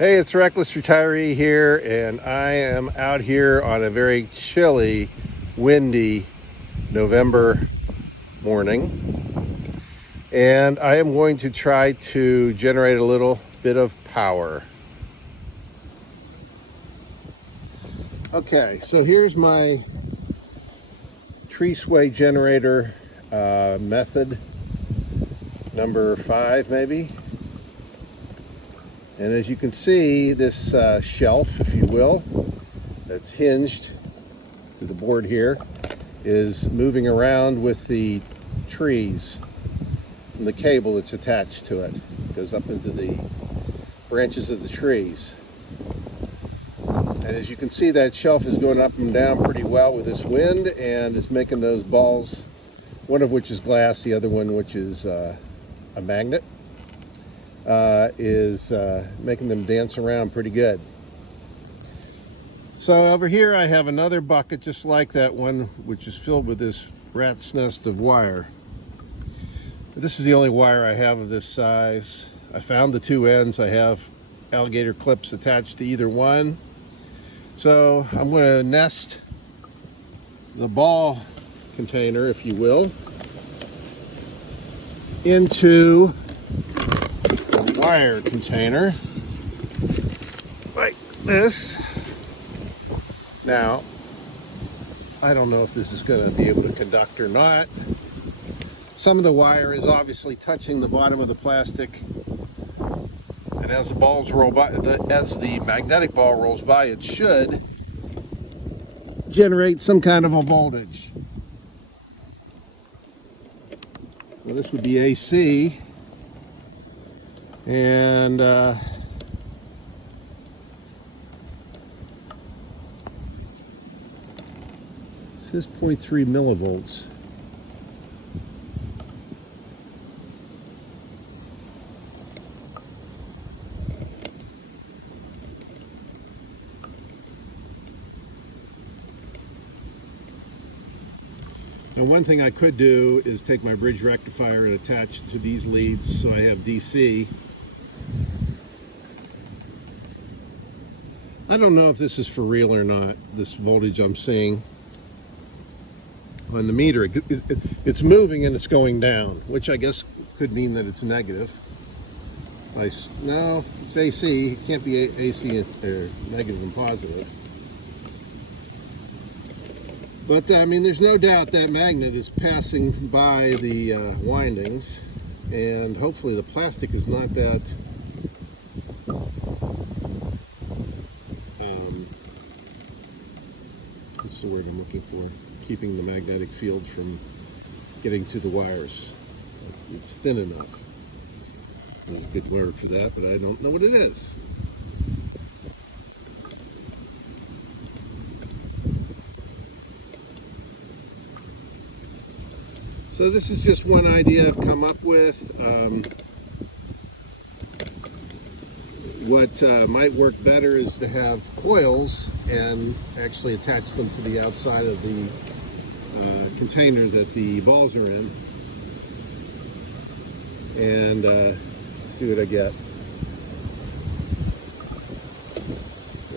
Hey, it's Reckless Retiree here, and I am out here on a very chilly, windy November morning, and I am going to try to generate a little bit of power. Okay, so here's my tree sway generator method, number 5 maybe. And as you can see, this shelf, if you will, that's hinged to the board here, is moving around with the trees and the cable that's attached to it. It goes up into the branches of the trees. And as you can see, that shelf is going up and down pretty well with this wind, and it's making those balls, one of which is glass, the other one, which is a magnet, is making them dance around pretty good. So over here I have another bucket just like that one, which is filled with this rat's nest of wire. But this is the only wire I have of this size. I found the two ends. I have alligator clips attached to either one. So I'm going to nest the ball container, if you will, into the wire container like this. Now, I don't know if this is going to be able to conduct or not. Some of the wire is obviously touching the bottom of the plastic, and as the balls roll by, as the magnetic ball rolls by, it should generate some kind of a voltage. Well, this would be AC, and it says 0.3 millivolts. Now, one thing I could do is take my bridge rectifier and attach it to these leads so I have DC. I don't know if this is for real or not, this voltage I'm seeing on the meter. It's moving and it's going down, which I guess could mean that it's negative. No, it's AC. It can't be AC or negative and positive. But I mean, there's no doubt that magnet is passing by the windings, and hopefully the plastic is not that what's the word I'm looking for? Keeping the magnetic field from getting to the wires. It's thin enough. There's a good word for that, but I don't know what it is. So this is just one idea I've come up with. What might work better is to have coils and actually attach them to the outside of the container that the balls are in, and see what I get.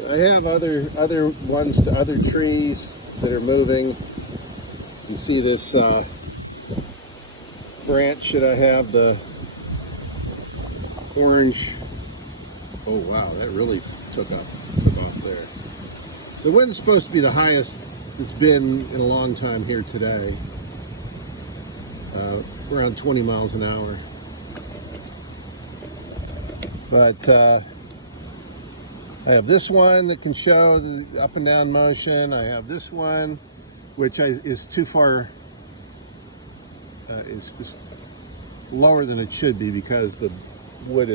I have other ones to other trees that are moving. You see this branch that I have, the orange. Oh wow, that really took off there. The wind is supposed to be the highest it's been in a long time here today, around 20 miles an hour. But I have this one that can show the up and down motion. I have this one, which is too far, is lower than it should be because the wood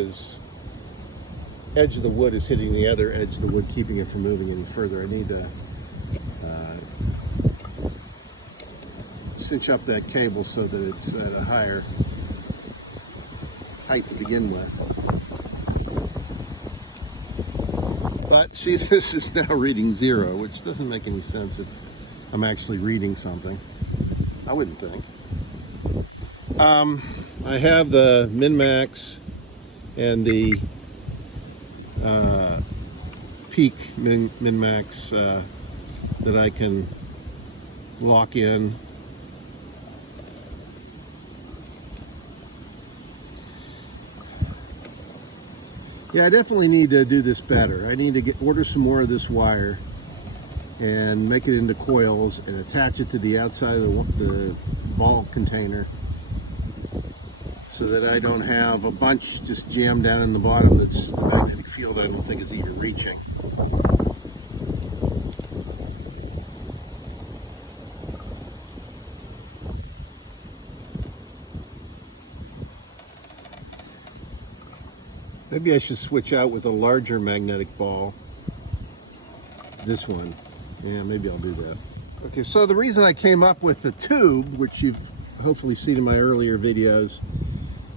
edge of the wood is hitting the other edge of the wood, keeping it from moving any further. I need to cinch up that cable so that it's at a higher height to begin with. But see, this is now reading 0, which doesn't make any sense if I'm actually reading something. I wouldn't think. I have the min-max and the peak min-max that I can lock in. Yeah, I definitely need to do this better. I need to order some more of this wire and make it into coils and attach it to the outside of the ball container so that I don't have a bunch just jammed down in the bottom that's the magnetic field I don't think is even reaching. Maybe I should switch out with a larger magnetic ball. This one. Yeah, maybe I'll do that. Okay, so the reason I came up with the tube, which you've hopefully seen in my earlier videos,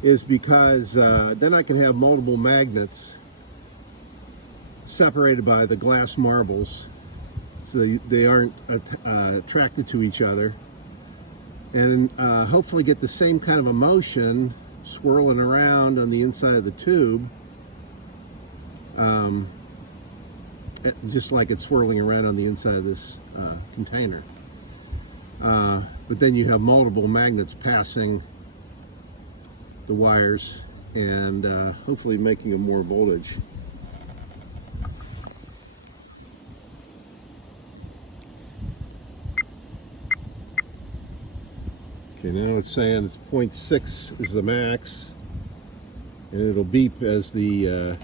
is because then I can have multiple magnets separated by the glass marbles so they aren't attracted to each other, and hopefully get the same kind of a motion swirling around on the inside of the tube, just like it's swirling around on the inside of this container. But then you have multiple magnets passing the wires and hopefully making them more voltage. Okay, now it's saying it's 0.6 is the max, and it'll beep as the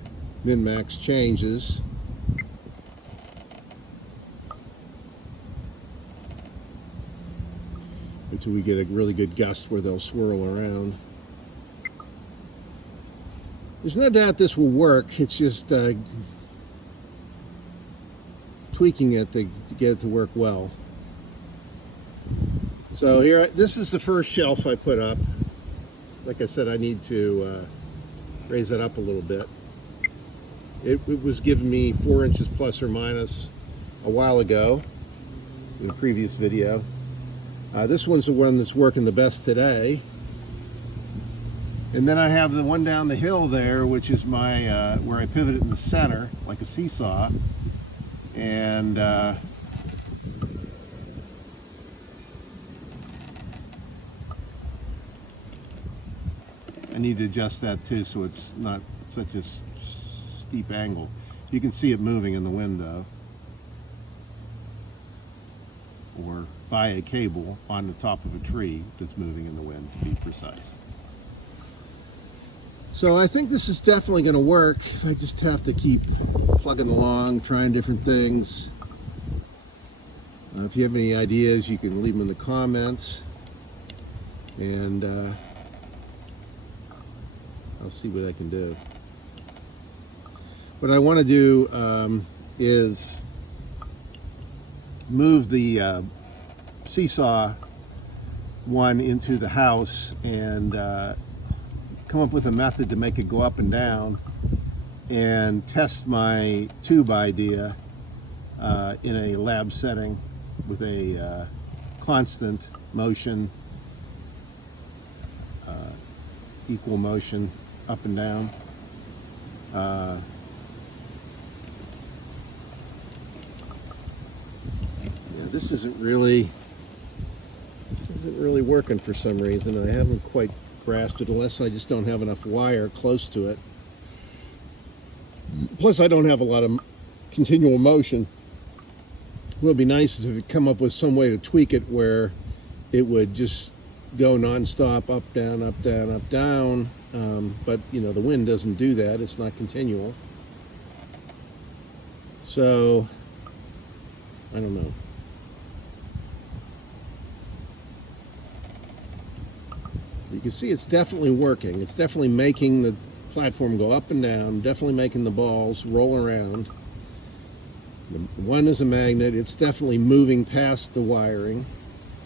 min-max changes. Until we get a really good gust where they'll swirl around. There's no doubt this will work. It's just tweaking it to get it to work well. So here, this is the first shelf I put up. Like I said, I need to raise it up a little bit. It was giving me 4 inches plus or minus a while ago in a previous video. This one's the one that's working the best today. And then I have the one down the hill there, which is my where I pivot it in the center like a seesaw. And I need to adjust that too so it's not such a steep angle. You can see it moving in the wind though, or by a cable on the top of a tree that's moving in the wind, to be precise. So I think this is definitely going to work. If I just have to keep plugging along, trying different things. If you have any ideas, you can leave them in the comments, and I'll see what I can do. What I want to do is move the seesaw one into the house and come up with a method to make it go up and down, and test my tube idea in a lab setting with a constant motion, equal motion up and down. Yeah, this isn't really working for some reason. I haven't quite grasped it, unless I just don't have enough wire close to it. Plus I don't have a lot of continual motion. What would be nice is if it come up with some way to tweak it where it would just go non-stop, up, down, up, down, up, down. But you know, the wind doesn't do that. It's not continual. So I don't know. You can see it's definitely working. It's definitely making the platform go up and down, definitely making the balls roll around. The one is a magnet. It's definitely moving past the wiring.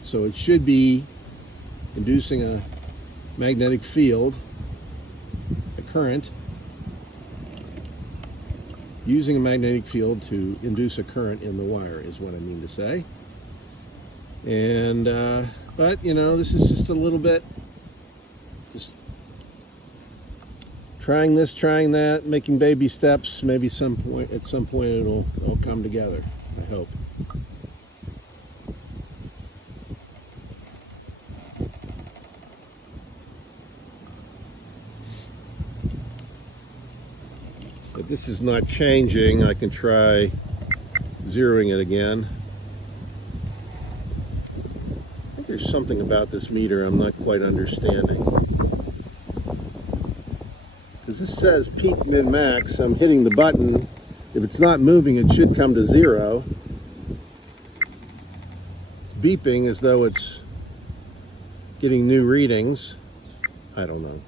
So it should be inducing a magnetic field, a current, using a magnetic field to induce a current in the wire is what I mean to say. And, but you know, this is just a little bit, just trying this, trying that, making baby steps. Maybe at some point it'll all come together, I hope. If this is not changing, I can try zeroing it again. I think there's something about this meter I'm not quite understanding. Because this says peak, min, max. I'm hitting the button. If it's not moving, it should come to 0. It's beeping as though it's getting new readings. I don't know.